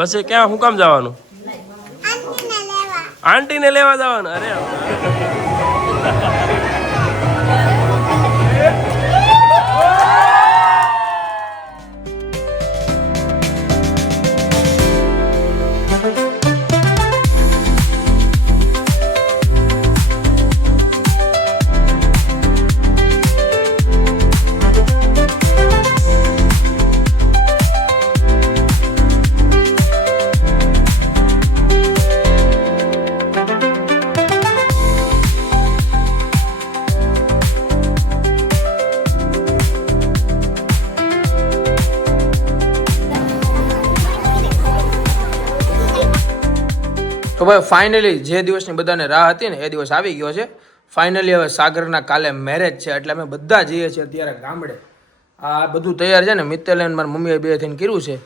બસે ક્યાં હું કામ જવાનું? આંટીને લેવા જવાનું. અરે તો ભાઈ ફાઇનલી જે દિવસની બધાને રાહ હતી ને એ દિવસ આવી ગયો છે. ફાઇનલી હવે સાગરના કાલે મેરેજ છે એટલે અમે બધા જઈએ છીએ અત્યારે ગામડે. આ બધું તૈયાર છે ને મિત્તલ અને મારી મમ્મીએ બે થઈને કર્યું છે.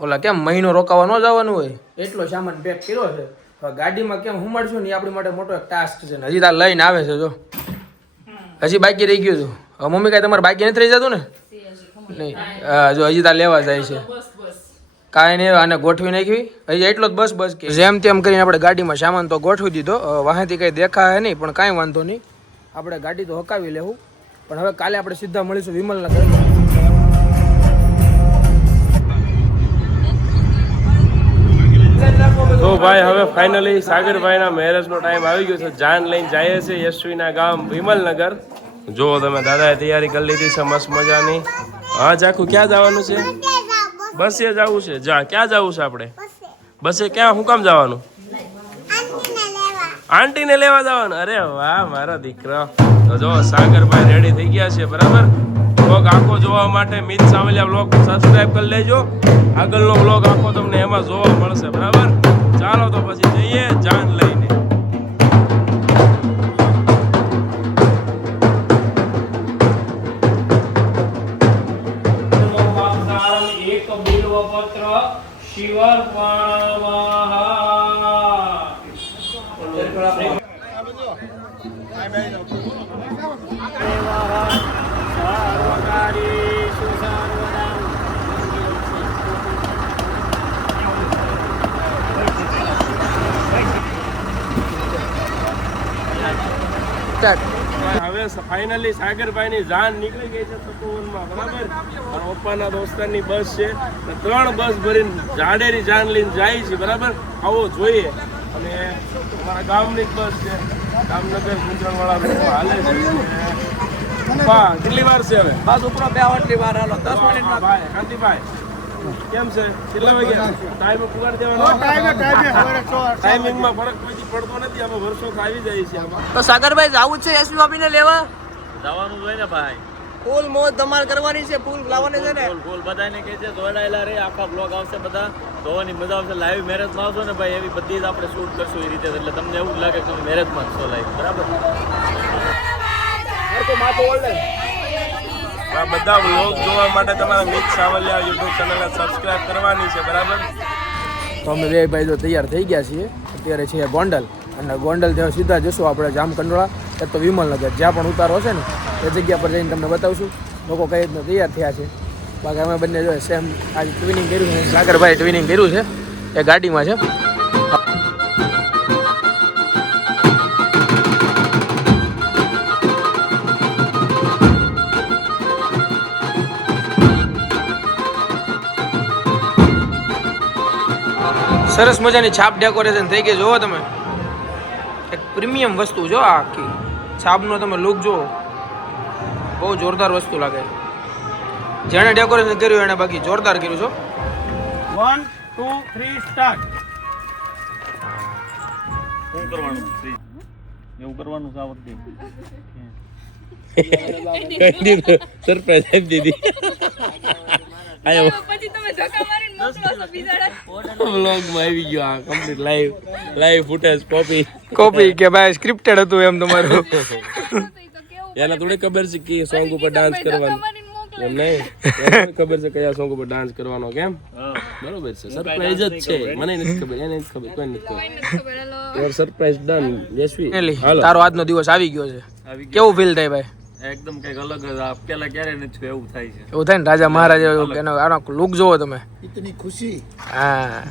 ઓલા કેમ મહિનો રોકાવા ન જવાનું હોય એટલો સામાન પેક કર્યો છે. હવે ગાડીમાં કેમ હુમાડશું ને એ આપણી માટે મોટો એક ટાસ્ક છે ને હજી તાર લઈને આવે છે. જો હજી બાકી રહી ગયું હતું. હવે મમ્મી કાંઈ તમારે બાકી નથી રહી જતું ને? નહીં. જો હજી તાર લેવા જાય છે. કાંઈ નહીં આને ગોઠવી નાખવી હજી એટલો જ બસ કે જેમ તેમ કરીને આપણે ગાડીમાં સામાન તો ગોઠવી દીધો. વાહેથી કંઈ દેખાય નહીં પણ કાંઈ વાંધો નહીં, આપણે ગાડી તો હકાવી લેવું. પણ હવે કાલે આપણે સીધા મળીશું વિમલના ઘરે. તો ભાઈ હવે ફાઇનલી સાગરભાઈના મેરેજનો ટાઈમ આવી ગયો છે. જાન લઈને જઈએ છીએ યશવીના ગામ વિમલનગર. જો તમે દાદાએ તૈયારી કરી લીધી છે મસ્ત મજાની. હા જાખું ક્યાં જવાનું છે? બસે જવું છે. જા ક્યાં જવું છે આપણે? બસે ક્યાં હું કામ જવાનું? આંટીને લેવા જવાનું. અરે વાહ મારા દીકરા. તો જો સાગરભાઈ રેડી થઈ ગયા છે બરાબર. વ્લોગ આખો જોવા માટે મિત સાવલિયા વ્લોગ સબસ્ક્રાઇબ કરી લેજો. આગળનો વ્લોગ આખો તમને એમાં જોવા મળશે બરાબર. ચાલો તો પછી જઈએ જાન લઈને. હવે ફાઇનલી સાગરભાઈની જાન નીકળી ગઈ છે તપોવનમાં બરાબર. અને પપ્પાના દોસ્તારની બસ છે. 3 બસ ભરીને જાડેરી જાન લઈને જાય છે બરાબર. આવો જોઈએ. અને અમારા ગામની જ બસ છે. જામનગર ગુંજણવાળા લોકો હાલે છે. કેટલી વાર છે હવે? બસ ઉપર 2 આટલી વાર હાલો 10 મિનિટમાં. ભાઈ કાંતિભાઈ કેમ છે? કેટલા વાગ્યા ટાઈમે પુગાડી દેવાનો? ટાઈમિંગમાં ફરક કોઈ પડતો નથી. આમાં વર્ષો આવી જાય છે. તો સાગરભાઈ જવું છે યશવી ભાભીને લેવા? જવાનું હોય ને ભાઈ. ફૂલ મોજ ધમાલ કરવાની છે. ફૂલ લાવવાની છે ને? ફૂલ બધાને કહે છે જોડાયેલા રહે. આખા બ્લોગ આવશે બધા જોવાની મજા આવશે. લાઈવ મેરેજમાં આવશો ને ભાઈ એવી બધી જ આપણે શૂટ કરશું એ રીતે. એટલે તમને એવું જ લાગે કે તમે મેરેજમાં જ છો લાઈવ બરાબર. આ બધા વ્લોગ જોવા માટે તમારે મિત સાવલિયા યુટ્યુબ ચેનલને સબસ્ક્રાઇબ કરવાની છે બરાબર. તો અમે બે ભાઈ જો તૈયાર થઈ ગયા છીએ. અત્યારે છીએ ગોંડલ અને ગોંડલ ત્યાં સીધા જશું આપણે જામકંડોળા એક તો વિમલનગર. જ્યાં પણ ઉતારો હશે ને એ જગ્યા પર જઈને તમને બતાવશું લોકો કઈ રીતના તૈયાર થયા છે. બાકી અમે બંને જો સેમ આજે ટ્વિનિંગ કર્યું છે. સાગરભાઈ ટ્વિનિંગ કર્યું છે એ ગાડીમાં છે. સરસ મજાની છાપ ડેકોરેશન થઈ ગઈ. જુઓ તમે એક પ્રીમિયમ વસ્તુ જો આ આખી છાપનો તમે લુક જુઓ. બહુ જોરદાર વસ્તુ લાગે. જેણે ડેકોરેશન કર્યું એને બાકી જોરદાર કર્યું છો. 1 2 3 સ્ટાર્ટ. શું કરવાનું છે? એવું કરવાનું છે આ વખતે. સરપ્રાઈઝ આપી દીધી. આયો પછી તમે ધક્કા મારીને મોકલો છો બીજાને. વ્લોગમાં આવી ગયો આ કમ્પ્લીટ લાઈવ ફૂટેજ કોપી કે ભાઈ સ્ક્રિપ્ટેડ હતું એમ તમારું. એને થોડી ખબર છે કે સોંગ ઉપર ડાન્સ કરવાનો એમ નહીં. ખબર છે કયા સોંગ ઉપર ડાન્સ કરવાનો કેમ બરોબર છે. સરપ્રાઈઝ જ છે. મને નથી ખબર એને નથી ખબર કોઈ નથી ખબર. Surprise done Yashvi. તારો આજનો દિવસ આવી ગયો છે. કેવું ફીલ થાય ભાઈ? એકદમ કઈક અલગ જ. પેલા ક્યારે નથી એવું થાય છે. એવું થાય ને રાજા મહારાજા આનો લુક જોવો તમે. इतनी खुशी. હા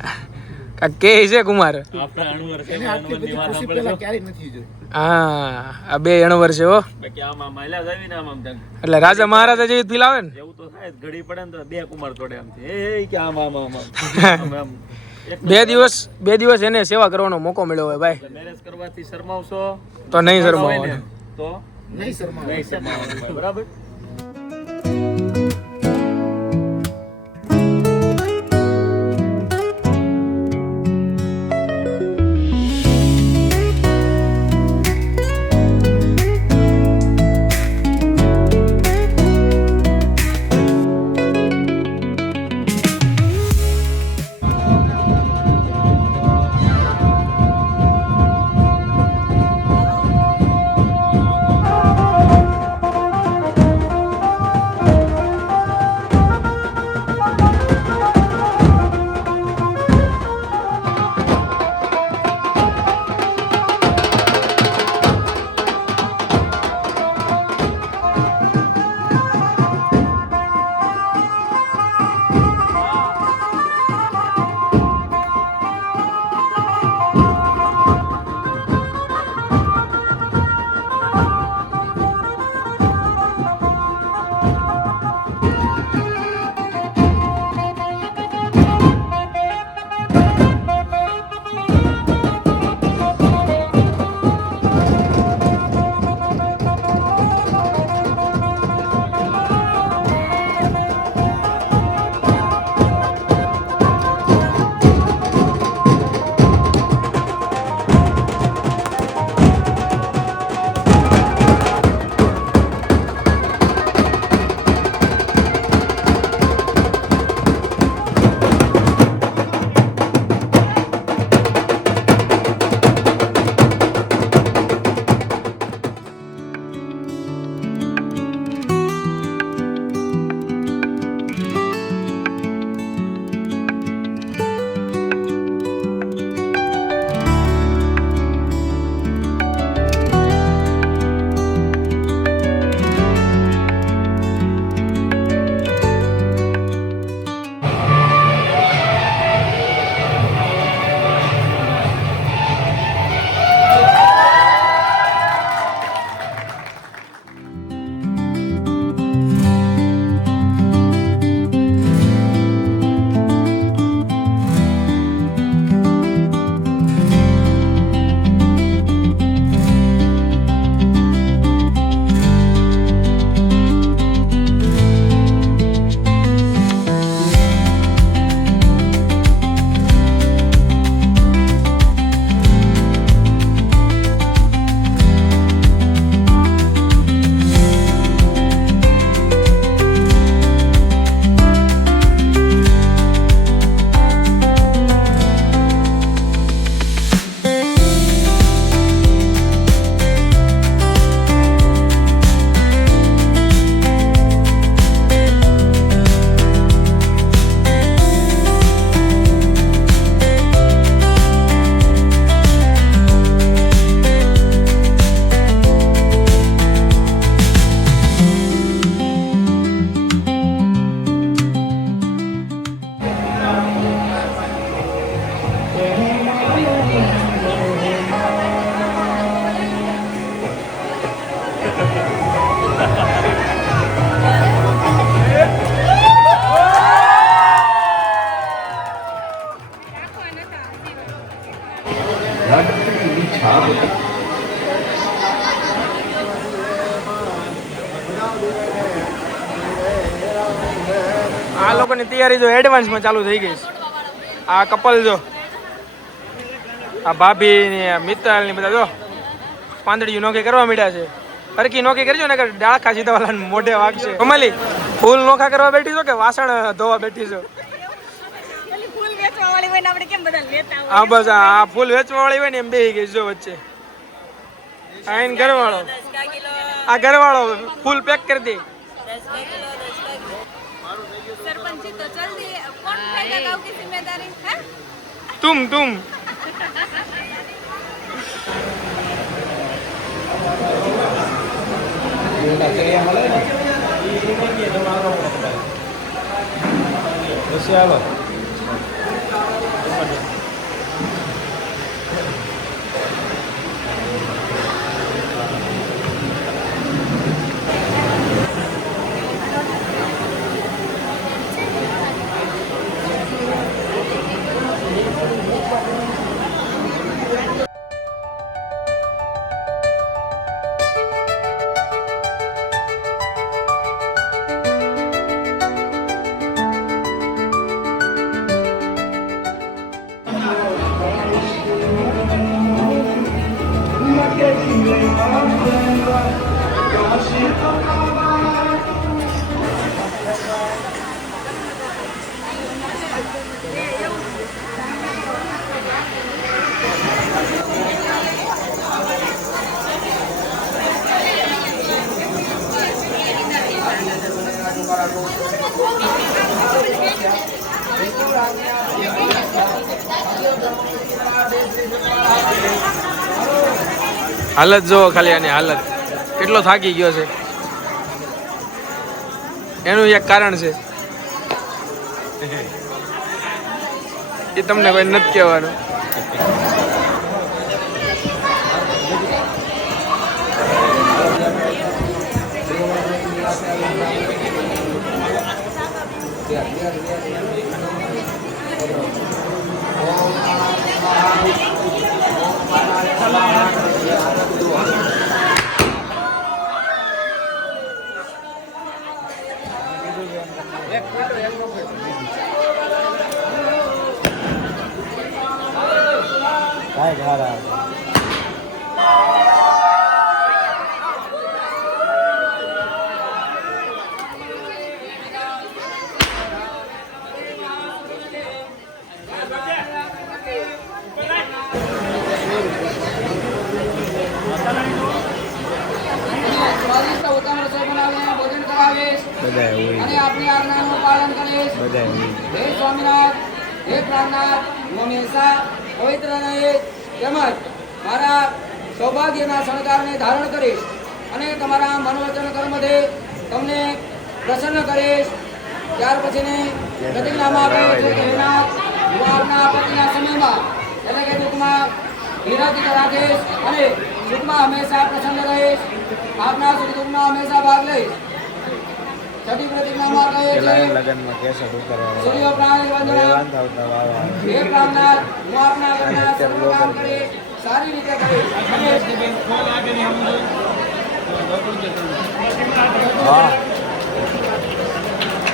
કાંઈક કે છે કુમાર આપણા અણવર છે અણવરની વાત સાંભળજો. હા આ બે અણવર છે હો બાકી આમાં માયલા જ આવીને આમ જંગ એટલે રાજા મહારાજા જેવી ફીલ આવે ને એવું તો થાય જ. ઘડી પડે ને તો બે કુમાર તોડે આમથી એ કે આમ આમ આમ આમ એક બે દિવસ એને સેવા કરવાનો મોકો મળ્યો હોય ભાઈ મેરેજ કરવાથી શરમાવશો તો નહીં હોય શરમાવો ને તો નહીં શરમાવવાનું બરાબર. આ લોકોની તૈયારી જો એડવાન્સમાં ચાલુ થઈ ગઈ છે. આ કપલ જો આ ભાભી ને મિત્તલ ને બધા જો પાંદડીયું નોખી કરવા માંડ્યા છે. હરકી નોખી કરજો ને કે ડાળખા સીધા વાળા મોઢે વાગશે. કમલી ફૂલ નોખા કરવા બેઠી છો કે વાસણ ધોવા બેઠી છો? ફૂલ વેચવા વાળી હોય ને આપણે કેમ બધા લેતા હોય. હા બસ આ ફૂલ વેચવા વાળી હોય ને એમ બેહી ગઈ જો વચ્ચે. આઈન ઘરવાળો આ ઘરવાળો ફૂલ પેક કરી દે. सरपंच जी तो जल्दी कौन उठाएगा गांव की जिम्मेदारी है? तुम હાલત જોવો ખાલી આની હાલત, કેટલો થાકી ગયો છે. એનું એક કારણ છે, એ તમને કોઈ નથી કહેવાનું. સ્વાદિષ્ટ ઉત્તમ રસોઈ બનાવીને ભોજન કરાવીશ અને આપની આજ્ઞાનું પાલન કરીશ. હે સ્વામિનાથ, હે પ્રાણનાથ, હું હંમેશા પવિત્ર રહીશ તેમજ મારા સૌભાગ્યના શણગારને ધારણ કરીશ અને તમારા મનોવચન કર્મથી તમને પ્રસન્ન કરીશ. ત્યાર પછીને પ્રતિજ્ઞામાં આપે છે કે હે નાથ, હું આપના આપત્તિના સમયમાં એટલે કે દુઃખમાં ધીરજ રાખીશ અને સુખમાં હંમેશા પ્રસન્ન રહીશ. આપના સુખ દુઃખમાં હંમેશા ભાગ લઈશ. છઠ્ઠી પ્રતિજ્ઞામાં કહે છે સૂર્ય પ્રાણી વંદના હે પ્રાણનાથ, હું આપના ઘરના સર્વ કામ કરીશ, સારી રીતે કરીશ અને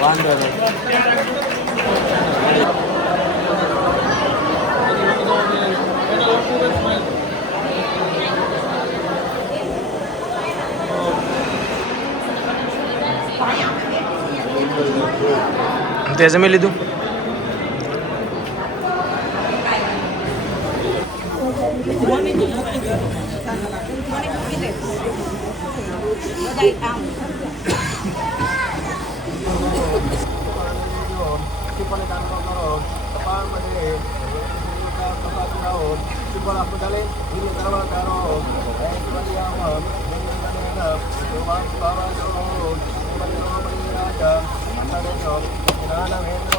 વાંધો નહીં. તે જમી લીધું? Terima kasih.